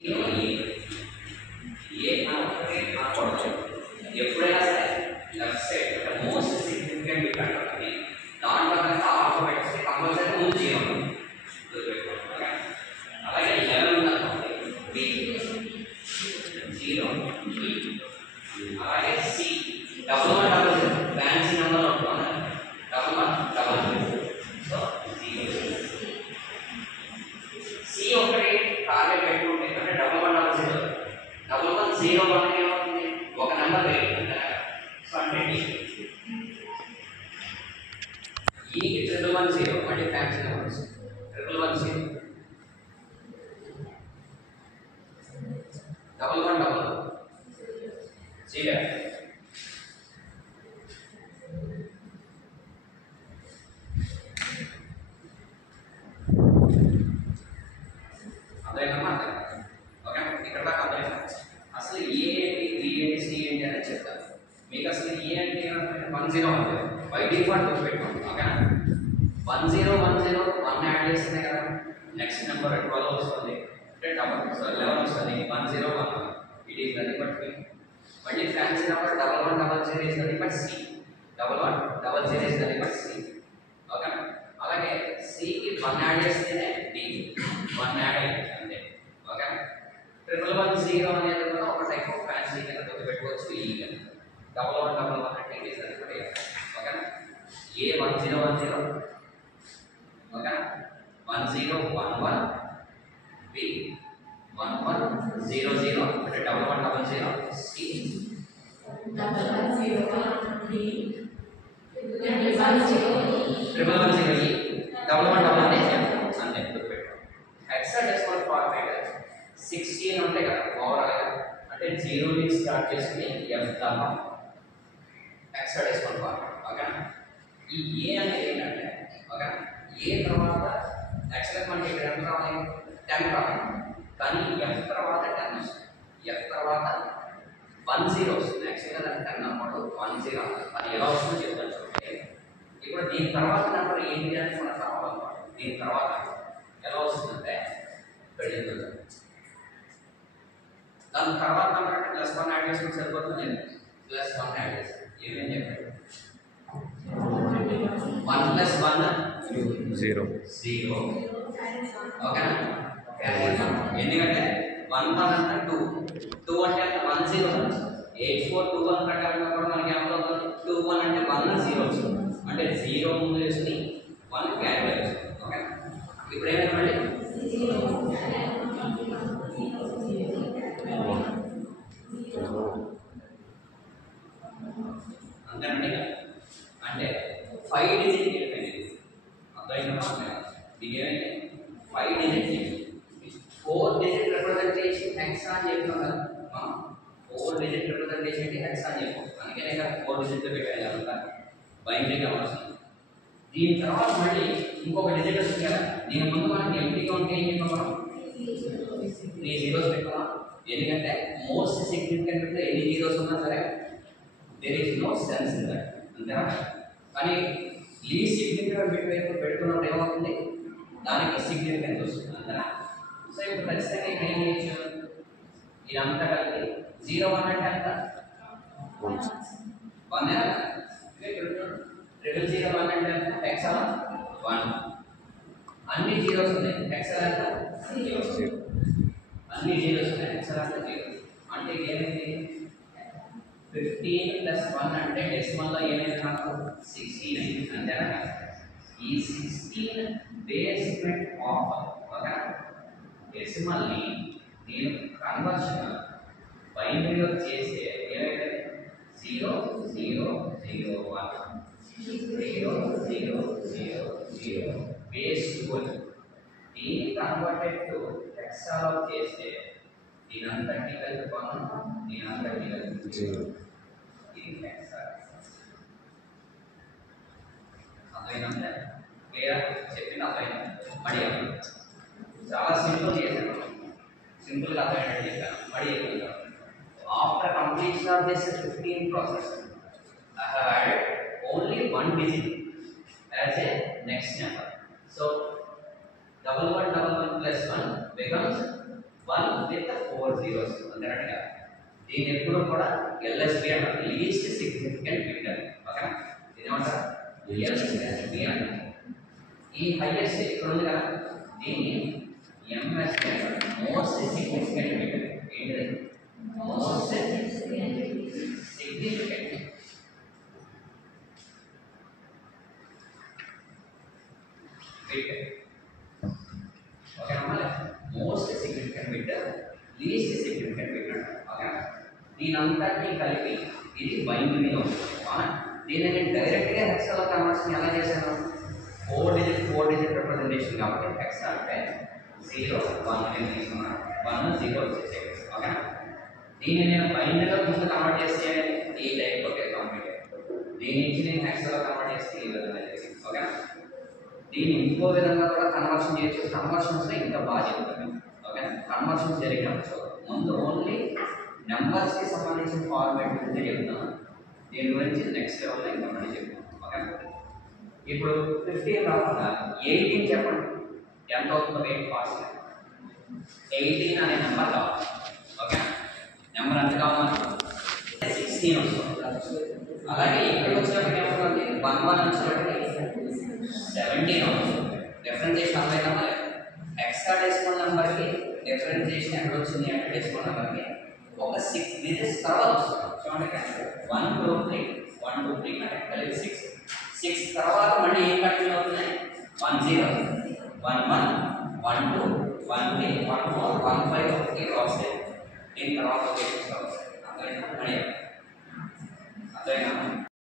ఏ అనవచ్చు ఎప్పుడైనా సరే లెఫ్ట్ సైడ్ అంటే మోస్ట్ సిగ్నిఫికెంట్ డిఫరెంట్ అవుతుంది. దాంట్లో కనుక ఆల్ఫాబెట్స్ కంపల్సరీ ముందు జీరో అలాగే 11 ఉందనుకోండి బి జీరో అలాగే C double one double zero fancy number ఉంటుంది double one double zero so zero C ఒకటి టార్గెట్ పెట్టుకుంటే అంటే double one double zero double one zero one ఏమవుతుంది ఒక నెంబర్ పెరుగుతుంది సో అంటే ఈకి 110 అంటే fancy numbers 110 double one double zero అదేనమ్మా ఓకే ఇక్కడ దాకా అర్థమైందా అసలు ఏ ఏంటి బి ఏంటి సి ఏంటి అనేది చెప్తాను మీకు అసలు ఏ అంటే 1010 బై డిఫాల్ట్ గుర్తుపెట్టుకోండి ఓకేనా 1010 1 యాడ్ చేస్తేనే కదా నెక్స్ట్ నెంబర్ 12 వస్తుంది అంటే డబుల్ 11 వస్తుంది 1011 it is nothing but B మళ్ళీ fancy number 1100 is nothing but C 1100 is nothing but C ఓకేనా అలాగే సి కి 1 యాడ్ చేస్తేనే డి 1 యాడ్ అయ్యింది అంతే ఓకేనా 1110 అనేది కూడా ఒక టైప్ ఆఫ్ ఫ్యాన్సీ కింద గుర్తుపెట్టుకోవచ్చు ఈ కింద 1111 అంటే ఇట్ ఈస్ నథింగ్ బట్ ఓకేనా ఏ 1010 ఓకేనా 1011 బి 1100 అంటే 1100 సి 1101 డి 1110 1110 1111 అంతే గుర్తుపెట్టుకోండి హెక్సాడెసిమల్ ఫార్మాట్ 16 ఉంటాయి కదా ఓవరాల్ గా అంటే 0 నుంచి స్టార్ట్ చేసుకుని f దాకా హెక్సాడెసిమల్ ఫార్మాట్ ఓకేనా ఈ ఏ అనేది ఏంటంటే ఓకేనా ఏ తర్వాత యాక్చువల్గా మనకి ఇక్కడ ఎంత రావాలి 10 రావాలి కానీ f తర్వాత 10 వస్తుంది f తర్వాత 10 వస్తుంది యాక్చువల్గా దానికి 10 అన్నమాట 10 అది ఎలా వస్తుందో చెప్తాను చూడండి ఇప్పుడు దీని తర్వాత నెంబర్ ఏంటి అని మనకు రావాలన్నమాట దీని తర్వాత ఎలా వస్తుందంటే ఇక్కడ చెప్తాను దాని తర్వాత నెంబర్ అంటే +1 యాడ్ చేసుకుంటే సరిపోతుంది నేను +1 యాడ్ చేస్తాను ఏమేం చెప్పాడు 1 + 1 0 ఓకేనా ఎందుకంటే 1 అంటే 2 అంటే 10 8421 ప్రకారంగా కూడా మనకి ఏమవుతుంది 21 అంటే 1 0 వస్తుంది అంటే 0 ముందు వేసుకుని 1 క్యారీ చేస్తుంది ఓకేనా ఇప్పుడు ఏమైందండి అంతేనండి అంటే 5 డిజిట్ అయిపోయింది అర్థమైందా ఇది ఏమైంది 5 డిజిట్ 4 డిజిట్ రిప్రజెంటేషన్ హెక్సా అని చెప్పినాం కదా 4 డిజిట్ రిప్రజెంటేషన్ అంటే హెక్సా అని చెప్పాం అందుకనే కదా 4 డిజిట్ పెట్టాలి అంతా బైనరీ నెంబర్స్ దీని తర్వాత మళ్ళీ ఇంకొక డిజిట్ వస్తుంది కదా దీని ముందు మనకి ఎంటీగా ఉంటే ఏం చెప్పాం మనం 3 జీరోస్ పెట్టుకున్నాం ఎందుకంటే మోస్ట్ సిగ్నిఫికెంట్ ఎన్ని జీరోస్ ఉన్నా సరే there is no sense in that అంతేనా కానీ లీస్ట్ సిగ్నిఫికెంట్ బిట్ వైపు పెట్టుకున్నప్పుడు ఏమవుతుంది దానికి సిగ్నిఫికెన్స్ వస్తుంది అంతేనా సో ఇప్పుడు ఖచ్చితంగా ఇక్కడ ఏం చేయొచ్చు ఇదంతా కలిపి 01 అంటే ఎంత 1 001 అంటే ఎంత హెక్సా 1 అన్ని జీరోస్ ఉన్నాయి హెక్సా ఎంత 0 అన్ని జీరోస్ ఉన్నాయి హెక్సా ఎంత 0 అంటే ఏమైంది 15 + 1 అంటే డెసిమల్ లో ఏమైంది నాకు 16 అయింది అంతేనా ఈ 16 బేస్మెంట్ ఆఫ్ ఓకేనా డెసిమల్ ని నేను కన్వర్షన్ బైనరీలో చేస్తే ఏమైతే 0 0 0 1 0 0 0 0 బేస్ 2 దీన్ని కన్వర్టెడ్ టు హెక్సాలో చేస్తే దీని అంతటి కలుపుకోను దీని అంతటి కలుపు 0 ఇది హెక్సా అర్థమైందంటే క్లియర్ చెప్పింది అర్థమైంది మళ్ళీ చాలా సింపుల్ చేశాను సింపుల్గా అర్థమయ్యేటట్టు చెప్పాను మళ్ళీ చెప్తాను after completion of this 15 process I have added only 1 digit as a next number. So 1111 + 1 becomes 1 with 4 zeros అంతేనట్టుగా దీని ఎప్పుడు కూడా LSB అంటారు, లీస్ట్ సిగ్నిఫికెంట్ బిట్ అని. ఓకేనా, ఇదేమంటారు LSB అంటారు. ఈ హైయెస్ట్ ఇక్కడ ఉంది కదా, దీన్ని MSB అంటారు, మోస్ట్ సిగ్నిఫికెంట్ బిట్. ఏంటిది? Most significant bit. ఓకేనా, most significant bit, least significant bit అంటారు. ఓకేనా, దీనంతటినీ కలిపి ఇది బైనరీ ఉంది. దీన్ని నేను డైరెక్ట్గా హెక్సాలో కన్వర్షన్ ఎలా చేశాను? 4 డిజిట్ రిప్రజెంటేషన్ కాబట్టి హెక్సా అంటే 0 1 నేను తీసుకున్నాను, 1 0 వచ్చేసేది. ఓకేనా, దీన్ని నేను బైనరీలో ముందు కన్వర్ట్ చేస్తే ఈ టైప్ ఓకే కంప్లీట్. దీని నుంచి నేను హెక్సాలో కన్వర్ట్ చేస్తే ఈ విధంగా జరిగింది. ఓకేనా, దీన్ని ఇంకో విధంగా కూడా కన్వర్షన్ చేయొచ్చు. కన్వర్షన్స్ ఇంకా బాగా చెప్తాను. ఓకేనా, కన్వర్షన్ జరిగినప్పుడు ముందు ఓన్లీ నెంబర్స్కి సంబంధించిన ఫార్మాట్ గురించి చెప్తాను. దీని గురించి నెక్స్ట్ లెవెల్లో ఇంకా మళ్ళీ చెప్తాను. ఓకే, ఇప్పుడు 15 కాకుండా 18 చెప్పండి. ఎంత అవుతుందో వెయిట్ ఫాస్ట్. 18 అనే నెంబర్ కావాలి. ఓకే, నెంబర్ ఎంత కావాలి? 16 వస్తుంది. అలాగే ఇక్కడికి వచ్చినప్పటికి ఏమవుతుంది? 1 1 వచ్చినప్పటికి 17 అవుతుంది. డిఫరెన్షియేషన్ అర్థమైందా? ఎక్స్ట్రా డెసిమల్ నెంబర్కి డిఫరెన్షియేషన్ ఎక్కడ వచ్చింది అంటే డెసిమల్ నెంబర్కి ఒక 6 డిజిట్స్ తర్వాత వస్తుంది. చూడండి, 1 2 3 1 2 3 అంటే కలిపి 6 తర్వాత మళ్ళీ ఏం కంటిన్యూ అవుతున్నాయి? 1 0 1 1 1 2 1 3 1 4 1 5 ఇలా వస్తాయి. దీని తర్వాత ఒక 6 వస్తాయి. అర్థమైనా?